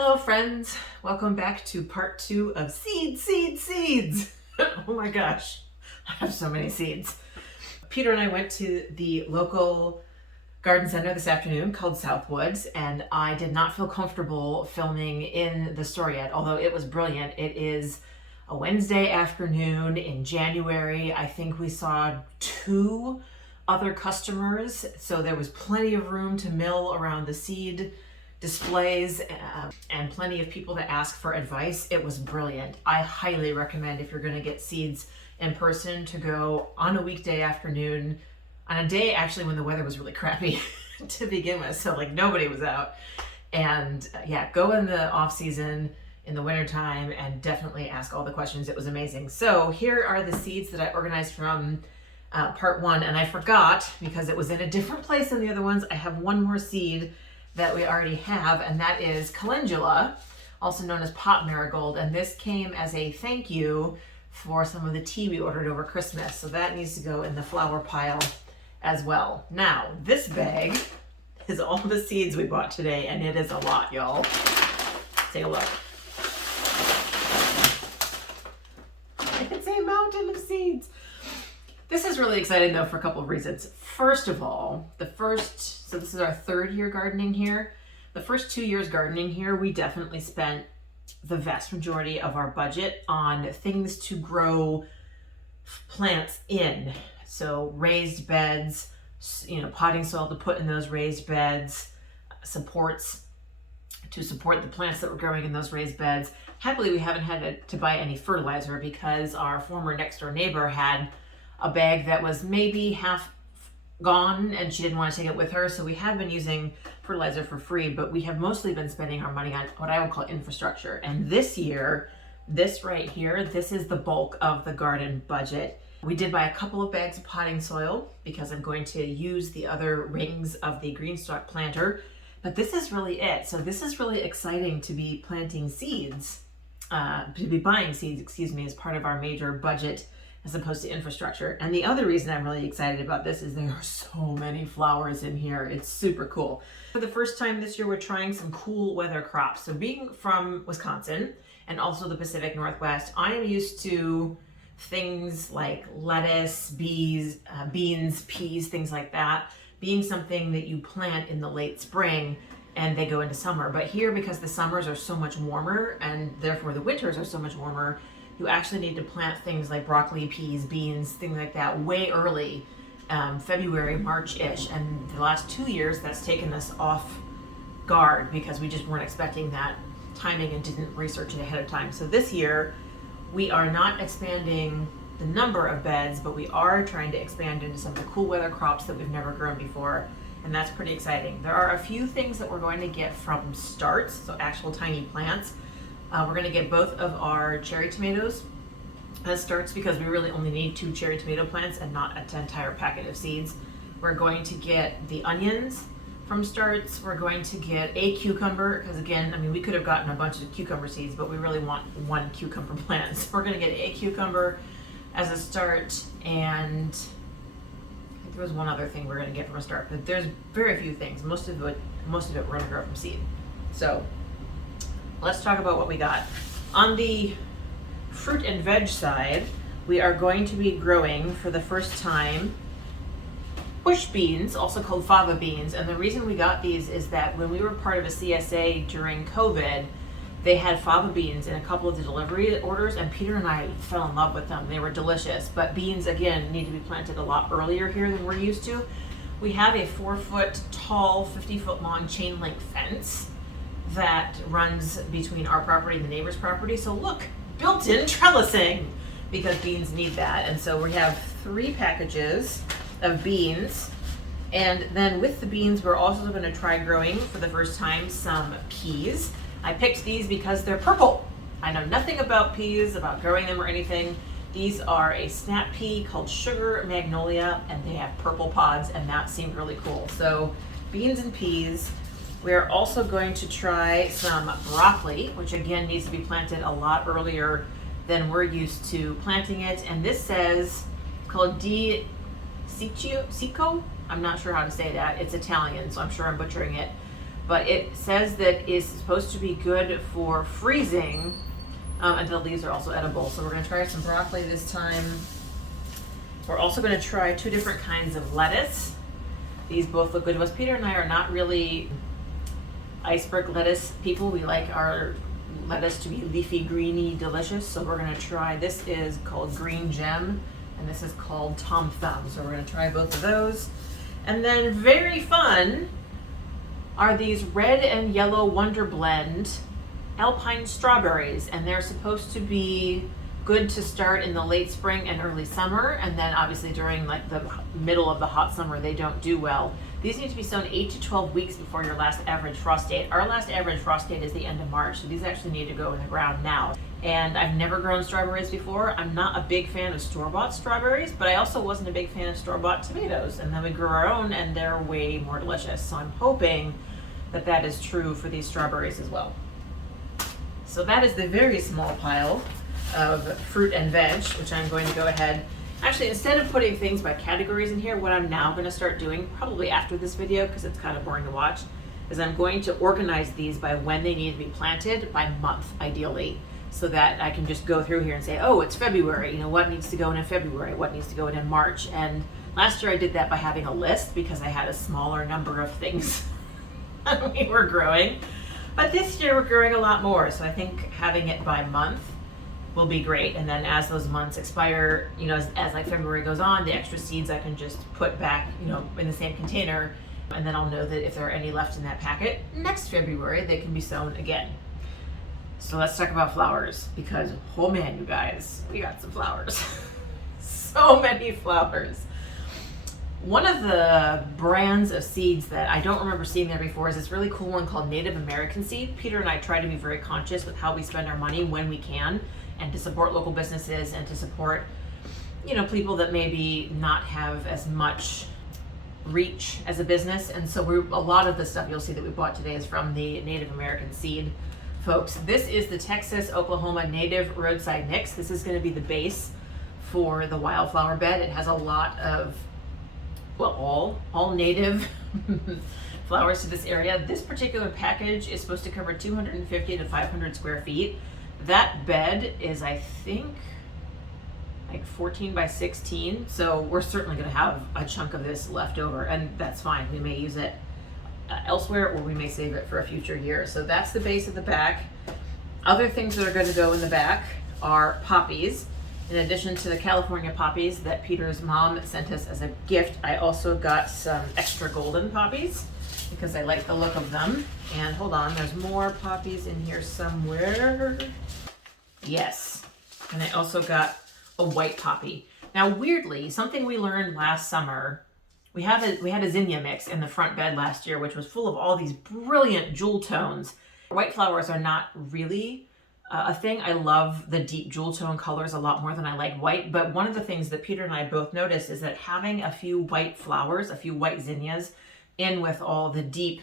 Hello friends, welcome back to part 2 of seeds. Oh my gosh, I have so many seeds. Peter and I went to the local garden center this afternoon called Southwoods, and I did not feel comfortable filming in the store yet, although it was brilliant. It is a Wednesday afternoon in January. I think we saw 2 other customers, so there was plenty of room to mill around the seed displays and plenty of people to ask for advice. It was brilliant. I highly recommend, if you're going to get seeds in person, to go on a weekday afternoon, on a day actually when the weather was really crappy to begin with, so like nobody was out. And yeah, go in the off season in the wintertime and definitely ask all the questions. It was amazing. So here are the seeds that I organized from part 1, and I forgot because it was in a different place than the other ones. I have one more seed that we already have, and that is calendula, also known as pot marigold, and this came as a thank you for some of the tea we ordered over Christmas, so that needs to go in the flower pile as well. Now, this bag is all the seeds we bought today, and it is a lot, y'all. Take a look. It's a mountain of seeds. This is really exciting though for a couple of reasons. First of all, so this is our 3rd year gardening here. The first 2 years gardening here, we definitely spent the vast majority of our budget on things to grow plants in. So raised beds, potting soil to put in those raised beds, supports to support the plants that were growing in those raised beds. Happily, we haven't had to buy any fertilizer because our former next door neighbor had a bag that was maybe half gone and she didn't want to take it with her, so we have been using fertilizer for free, but we have mostly been spending our money on what I would call infrastructure. And this year, this right here, this is the bulk of the garden budget. We did buy a couple of bags of potting soil because I'm going to use the other rings of the green stalk planter, but this is really it. So this is really exciting to be planting seeds, to be buying seeds, as part of our major budget as opposed to infrastructure. And the other reason I'm really excited about this is there are so many flowers in here. It's super cool. For the first time this year, we're trying some cool weather crops. So being from Wisconsin and also the Pacific Northwest, I am used to things like lettuce, beans, peas, things like that, being something that you plant in the late spring and they go into summer. But here, because the summers are so much warmer and therefore the winters are so much warmer, you actually need to plant things like broccoli, peas, beans, things like that way early, February, March-ish. And the last 2 years, that's taken us off guard because we just weren't expecting that timing and didn't research it ahead of time. So this year, we are not expanding the number of beds, but we are trying to expand into some of the cool weather crops that we've never grown before. And that's pretty exciting. There are a few things that we're going to get from starts, so actual tiny plants. We're going to get both of our cherry tomatoes as starts because we really only need 2 cherry tomato plants and not an entire packet of seeds. We're going to get the onions from starts. We're going to get a cucumber because, again, we could have gotten a bunch of cucumber seeds, but we really want 1 cucumber plant. So we're going to get a cucumber as a start, and I think there was one other thing we're going to get from a start, but there's very few things. Most of it we're going to grow from seed. So let's talk about what we got. On the fruit and veg side, we are going to be growing for the first time bush beans, also called fava beans. And the reason we got these is that when we were part of a CSA during COVID, they had fava beans in a couple of the delivery orders, and Peter and I fell in love with them. They were delicious, but beans, again, need to be planted a lot earlier here than we're used to. We have a 4-foot tall, 50-foot long chain link fence that runs between our property and the neighbor's property. So look, built-in trellising, because beans need that. And so we have 3 packages of beans. And then with the beans, we're also going to try growing for the first time some peas. I picked these because they're purple. I know nothing about peas, about growing them or anything. These are a snap pea called sugar magnolia, and they have purple pods, and that seemed really cool. So beans and peas. We're also going to try some broccoli, which again needs to be planted a lot earlier than we're used to planting it. And this says, called di Cicco. I'm not sure how to say that. It's Italian, so I'm sure I'm butchering it. but it says that it's supposed to be good for freezing, and the leaves are also edible. So we're gonna try some broccoli this time. We're also gonna try 2 different kinds of lettuce. These both look good to us. Peter and I are not really iceberg lettuce people. We like our lettuce to be leafy, greeny, delicious. So we're gonna try, this is called Green Gem, and this is called Tom Thumb. So we're gonna try both of those. And then very fun are these red and yellow Wonder Blend Alpine strawberries, and they're supposed to be good to start in the late spring and early summer, and then obviously during like the middle of the hot summer they don't do well. These need to be sown 8 to 12 weeks before your last average frost date. Our last average frost date is the end of March, so these actually need to go in the ground now. And I've never grown strawberries before. I'm not a big fan of store-bought strawberries, but I also wasn't a big fan of store-bought tomatoes. And then we grew our own, and they're way more delicious. So I'm hoping that that is true for these strawberries as well. So that is the very small pile of fruit and veg, which I'm going to go ahead. Actually, instead of putting things by categories in here, what I'm now going to start doing, probably after this video, because it's kind of boring to watch, is I'm going to organize these by when they need to be planted, by month, ideally, so that I can just go through here and say, oh, it's February, you know, what needs to go in February, what needs to go in March. And last year I did that by having a list because I had a smaller number of things we were growing. But this year we're growing a lot more, so I think having it by month will be great. And then as those months expire, you know, as like February goes on, the extra seeds I can just put back, you know, in the same container, and then I'll know that if there are any left in that packet, next February they can be sown again. So let's talk about flowers, because oh man, you guys, we got some flowers. So many flowers. One of the brands of seeds that I don't remember seeing there before is this really cool one called Native American seed. Peter and I try to be very conscious with how we spend our money when we can, and to support local businesses and to support, you know, people that maybe not have as much reach as a business. And so a lot of the stuff you'll see that we bought today is from the Native American seed folks. This is the Texas Oklahoma Native Roadside Mix. This is going to be the base for the wildflower bed. It has a lot of, well, all native flowers to this area. This particular package is supposed to cover 250 to 500 square feet. That bed is, I think, like 14 by 16. So we're certainly going to have a chunk of this left over, and that's fine. We may use it elsewhere, or we may save it for a future year. So that's the base of the back. Other things that are going to go in the back are poppies. In addition to the California poppies that Peter's mom sent us as a gift, I also got some extra golden poppies because I like the look of them. And hold on, there's more poppies in here somewhere. Yes. And I also got a white poppy. Now, weirdly, something we learned last summer, we had a zinnia mix in the front bed last year, which was full of all these brilliant jewel tones. White flowers are not really a thing. I love the deep jewel tone colors a lot more than I like white. But one of the things that Peter and I both noticed is that having a few white flowers, a few white zinnias, in with all the deep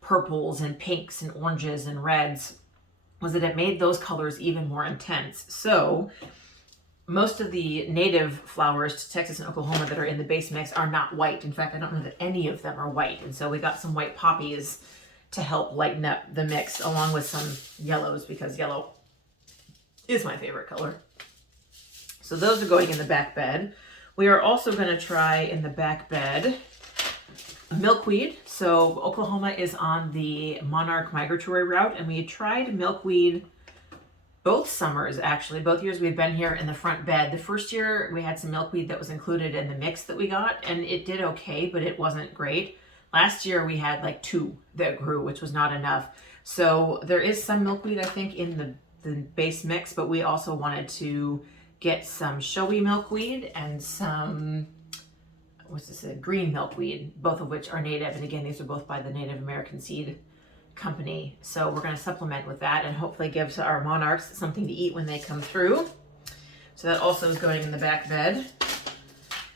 purples and pinks and oranges and reds, was that it made those colors even more intense. So most of the native flowers to Texas and Oklahoma that are in the base mix are not white. In fact, I don't know that any of them are white. And so we got some white poppies to help lighten up the mix, along with some yellows, because yellow is my favorite color. So those are going in the back bed. We are also going to try in the back bed milkweed. So Oklahoma is on the monarch migratory route, and we tried milkweed both summers, actually. Both years we've been here in the front bed. The first year we had some milkweed that was included in the mix that we got, and it did okay, but it wasn't great. Last year we had like 2 that grew, which was not enough. So there is some milkweed, I think, in the base mix, but we also wanted to get some showy milkweed and some, green milkweed, both of which are native. And again, these are both by the Native American Seed Company. So we're going to supplement with that and hopefully give our monarchs something to eat when they come through. So that also is going in the back bed.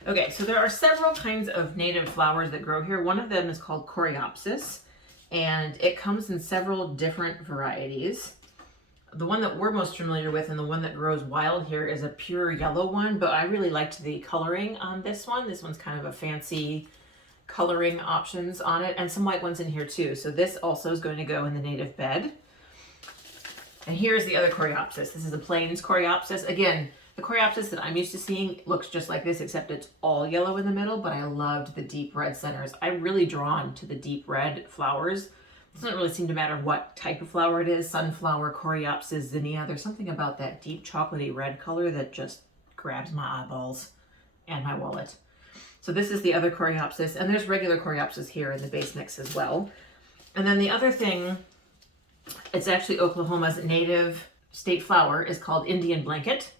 Okay, so there are several kinds of native flowers that grow here. One of them is called Coreopsis, and it comes in several different varieties. The one that we're most familiar with and the one that grows wild here is a pure yellow one, but I really liked the coloring on this one. This one's kind of a fancy coloring options on it, and some white ones in here too. So this also is going to go in the native bed. And here's the other Coreopsis. This is a plains Coreopsis. Again, the Coreopsis that I'm used to seeing looks just like this, except it's all yellow in the middle, but I loved the deep red centers. I'm really drawn to the deep red flowers. It doesn't really seem to matter what type of flower it is, sunflower, Coreopsis, zinnia. There's something about that deep chocolatey red color that just grabs my eyeballs and my wallet. So this is the other Coreopsis, and there's regular Coreopsis here in the base mix as well. And then the other thing, it's actually Oklahoma's native state flower, is called Indian Blanket.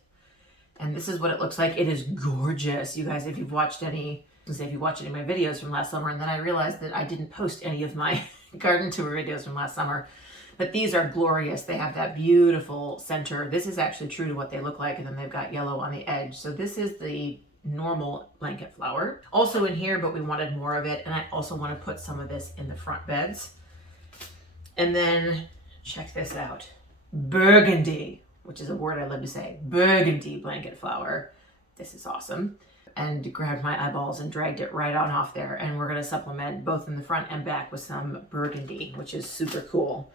And this is what it looks like. It is gorgeous. You guys, if you've watched any of my videos from last summer, and then I realized that I didn't post any of my garden tour videos from last summer, but these are glorious. They have that beautiful center. This is actually true to what they look like, and then they've got yellow on the edge. So this is the normal blanket flower. Also in here, but we wanted more of it, and I also want to put some of this in the front beds. And then check this out. Burgundy, which is a word I love to say. Burgundy blanket flower. This is awesome. And grabbed my eyeballs and dragged it right on off there. And we're going to supplement both in the front and back with some burgundy, which is super cool.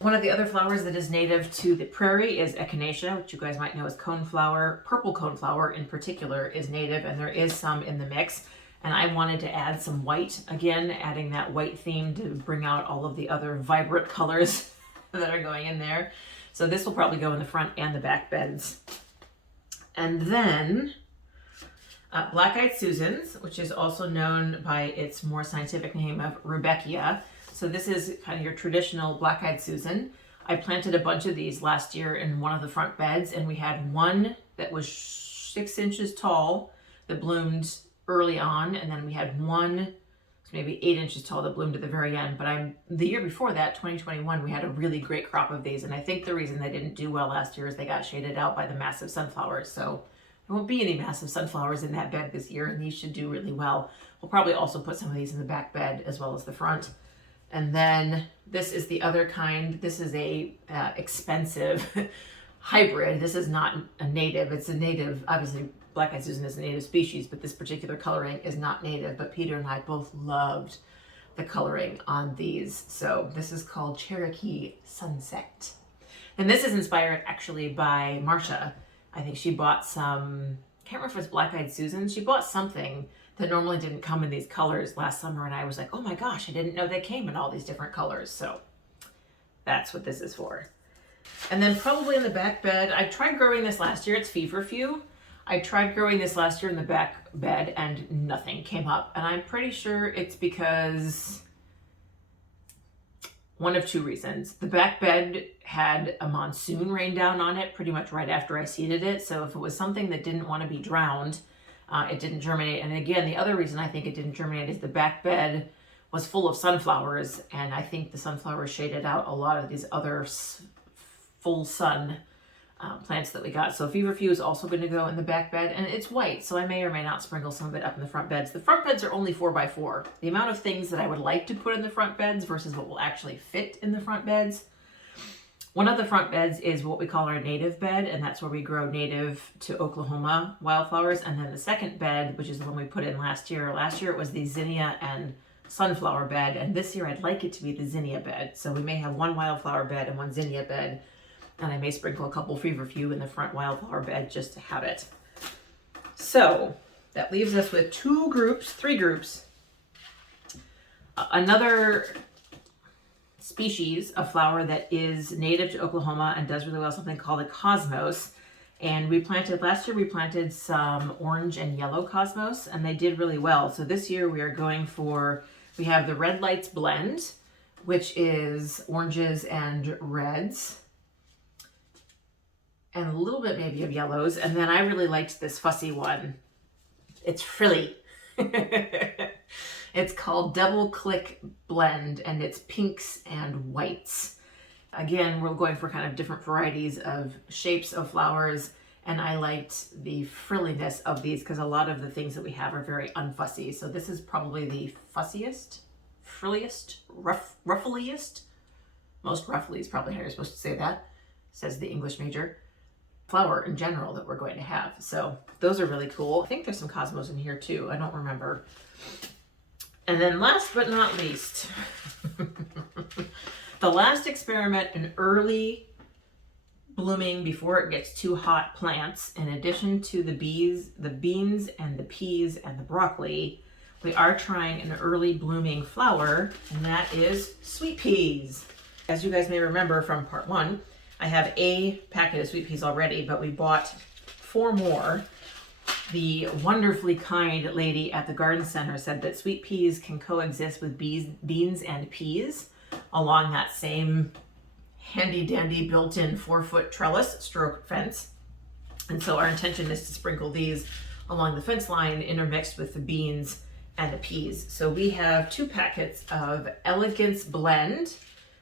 One of the other flowers that is native to the prairie is echinacea, which you guys might know as coneflower. Purple coneflower in particular is native, and there is some in the mix. And I wanted to add some white, again, adding that white theme to bring out all of the other vibrant colors that are going in there. So this will probably go in the front and the back beds. And then black-eyed Susans, which is also known by its more scientific name of Rudbeckia. So this is kind of your traditional black-eyed Susan. I planted a bunch of these last year in one of the front beds, and we had one that was 6 inches tall that bloomed early on, and then we had one maybe 8 inches tall that bloomed at the very end. But the year before that, 2021, we had a really great crop of these, and I think the reason they didn't do well last year is they got shaded out by the massive sunflowers. So there won't be any massive sunflowers in that bed this year, and these should do really well. We'll probably also put some of these in the back bed as well as the front. And then this is the other kind. This is a expensive hybrid. This is not a native. It's a native, obviously black-eyed Susan is a native species, but this particular coloring is not native. But Peter and I both loved the coloring on these. So this is called Cherokee Sunset. And this is inspired actually by Marcia. I think she bought some, I can't remember if it's black-eyed Susan. She bought something that normally didn't come in these colors last summer, and I was like, oh my gosh, I didn't know they came in all these different colors. So that's what this is for. And then probably in the back bed, I tried growing this last year. It's Feverfew. I tried growing this last year in the back bed and nothing came up. And I'm pretty sure it's because one of two reasons. The back bed had a monsoon rain down on it pretty much right after I seeded it. So if it was something that didn't want to be drowned, it didn't germinate. And again, the other reason I think it didn't germinate is the back bed was full of sunflowers, and I think the sunflowers shaded out a lot of these other full sun plants that we got. So Feverfew is also going to go in the back bed, and it's white, so I may or may not sprinkle some of it up in the front beds. The front beds are only 4x4. The amount of things that I would like to put in the front beds versus what will actually fit in the front beds. One of the front beds is what we call our native bed, and that's where we grow native to Oklahoma wildflowers. And then the second bed, which is the one we put in last year it was the zinnia and sunflower bed, and this year I'd like it to be the zinnia bed. So we may have one wildflower bed and one zinnia bed, and I may sprinkle a couple Feverfew in the front wildflower bed just to have it. So that leaves us with three groups. Another species of flower that is native to Oklahoma and does really well, something called a cosmos. And last year we planted some orange and yellow cosmos, and they did really well. So this year we have the Red Lights blend, which is oranges and reds, and a little bit maybe of yellows. And then I really liked this fussy one. It's frilly. It's called Double Click Blend, and it's pinks and whites. Again, we're going for kind of different varieties of shapes of flowers, and I liked the frilliness of these because a lot of the things that we have are very unfussy. So this is probably the fussiest, frilliest, ruffliest. Most ruffly is probably how you're supposed to say that, says the English major. flower in general that we're going to have. So those are really cool. I think there's some cosmos in here too. I don't remember. And then last but not least, the last experiment in early blooming before it gets too hot plants, in addition to the beans and the peas and the broccoli, we are trying an early blooming flower, and that is sweet peas. As you guys may remember from part 1, I have a packet of sweet peas already, but we bought 4 more. The wonderfully kind lady at the garden center said that sweet peas can coexist with beans and peas along that same handy dandy built-in 4-foot trellis stroke fence. And so our intention is to sprinkle these along the fence line intermixed with the beans and the peas. So we have 2 packets of Elegance Blend,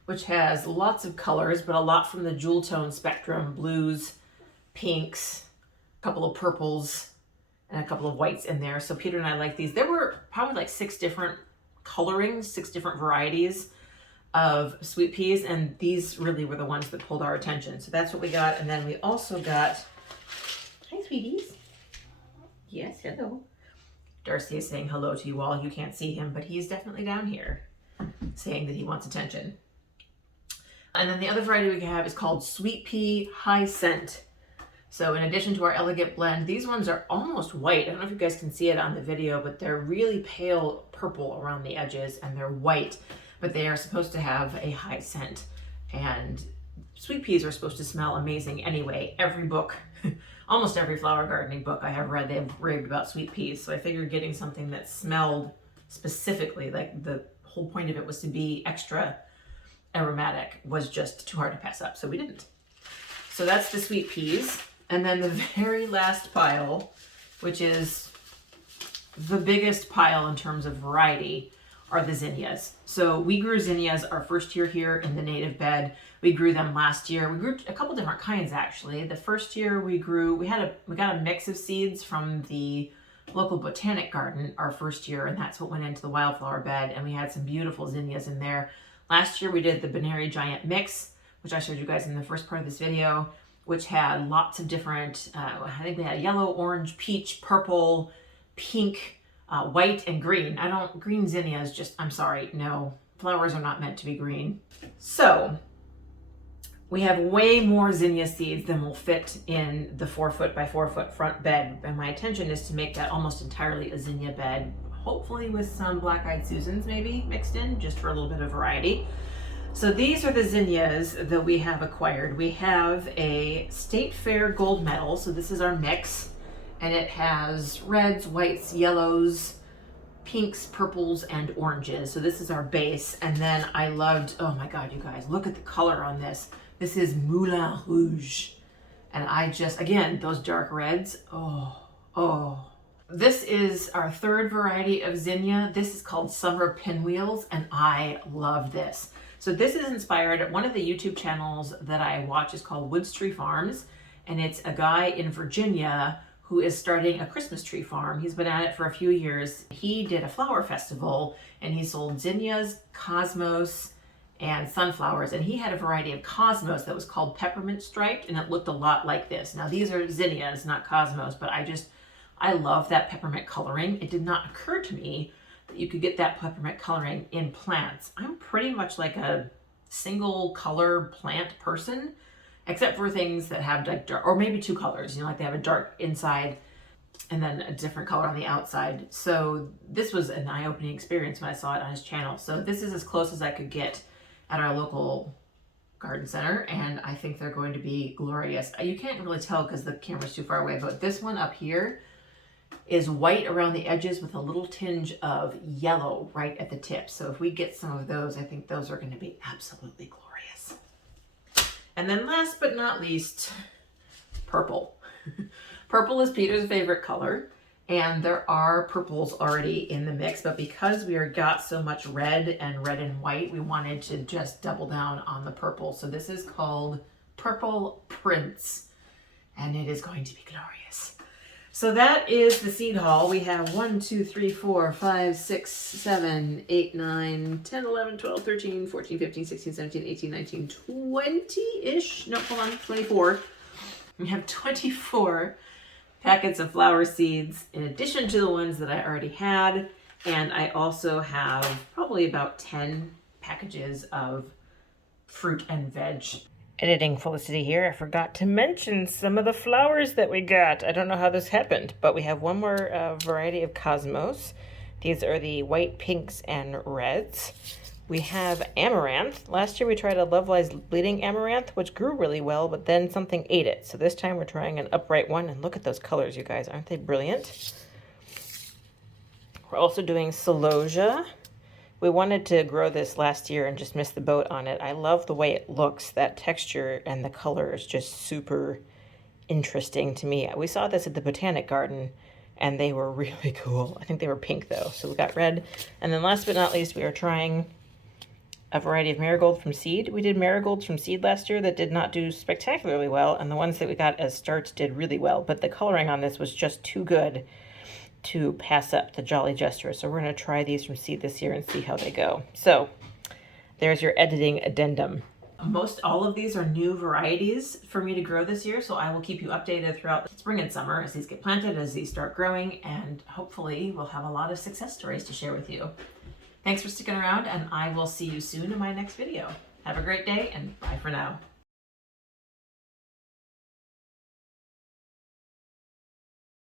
which has lots of colors, but a lot from the jewel tone spectrum, blues, pinks, a couple of purples, and a couple of whites in there. So Peter and I like these. There were probably like 6 different colorings, 6 different varieties of sweet peas, and these really were the ones that pulled our attention. So that's what we got. And then we also got, hi sweeties. Yes, hello. Darcy is saying hello to you all. You can't see him, but he's definitely down here saying that he wants attention. And then the other variety we have is called Sweet Pea High Scent. So in addition to our Elegant Blend, these ones are almost white. I don't know if you guys can see it on the video, but they're really pale purple around the edges, and they're white, but they are supposed to have a high scent. And sweet peas are supposed to smell amazing anyway. Every book, almost every flower gardening book I have read, they've raved about sweet peas. So I figured getting something that smelled specifically, like the whole point of it was to be extra aromatic, was just too hard to pass up. So we didn't. So that's the sweet peas. And then the very last pile, which is the biggest pile in terms of variety, are the zinnias. So we grew zinnias our first year here in the native bed. We grew them last year. We grew a couple different kinds actually. The first year we got a mix of seeds from the local botanic garden our first year, and that's what went into the wildflower bed, and we had some beautiful zinnias in there. Last year we did the Binary Giant mix, which I showed you guys in the first part of this video, which had lots of different, I think we had yellow, orange, peach, purple, pink, white, and green. Green zinnias, just, I'm sorry, no, flowers are not meant to be green. So we have way more zinnia seeds than will fit in the 4-foot by 4-foot front bed. And my intention is to make that almost entirely a zinnia bed, hopefully with some black-eyed Susans maybe mixed in, just for a little bit of variety. So these are the zinnias that we have acquired. We have a State Fair Gold Medal, so this is our mix, and it has reds, whites, yellows, pinks, purples, and oranges. So this is our base. And then I loved, oh my God, you guys, look at the color on this. This is Moulin Rouge. And I just, again, those dark reds, oh. This is our 3rd variety of zinnia. This is called Summer Pinwheels, and I love this. So this is inspired, one of the YouTube channels that I watch is called Woods Tree Farms, and it's a guy in Virginia who is starting a Christmas tree farm. He's been at it for a few years. He did a flower festival, and he sold zinnias, cosmos, and sunflowers, and he had a variety of cosmos that was called peppermint striped, and it looked a lot like this. Now these are zinnias, not cosmos, but I love that peppermint coloring. It did not occur to me that you could get that peppermint coloring in plants. I'm pretty much like a single color plant person, except for things that have like dark, or maybe 2 colors, you know, like they have a dark inside and then a different color on the outside. So this was an eye-opening experience when I saw it on his channel. So this is as close as I could get at our local garden center, and I think they're going to be glorious. You can't really tell because the camera's too far away, but this one up here is white around the edges with a little tinge of yellow right at the tip. So if we get some of those, I think those are going to be absolutely glorious. And then last but not least, purple. Purple is Peter's favorite color, and there are purples already in the mix, but because we got so much red and white, we wanted to just double down on the purple. So this is called Purple Prince, and it is going to be glorious. So that is the seed haul. We have 1, 2, 3, 4, 5, 6, 7, 8, 9, 10, 11, 12, 13, 14, 15, 16, 17, 18, 19, 20-ish. No, hold on, 24 We have 24 packets of flower seeds in addition to the ones that I already had. And I also have probably about 10 packages of fruit and veg. Editing Felicity here. I forgot to mention some of the flowers that we got. I don't know how this happened, but we have one more variety of cosmos. These are the white, pinks, and reds. We have amaranth. Last year we tried a Lovelies bleeding amaranth, which grew really well, but then something ate it. So this time we're trying an upright one, and look at those colors, you guys. Aren't they brilliant? We're also doing celosia. We wanted to grow this last year and just missed the boat on it. I love the way it looks. That texture and the color is just super interesting to me. We saw this at the Botanic Garden and they were really cool. I think they were pink though, so we got red. And then last but not least, we are trying a variety of marigold from seed. We did marigolds from seed last year that did not do spectacularly well, and the ones that we got as starts did really well, but the coloring on this was just too good to pass up the Jolly Jester. So we're going to try these from seed this year and see how they go. So there's your editing addendum. Most all of these are new varieties for me to grow this year, so I will keep you updated throughout the spring and summer as these get planted, as these start growing, and hopefully we'll have a lot of success stories to share with you. Thanks for sticking around, and I will see you soon in my next video. Have a great day, and bye for now.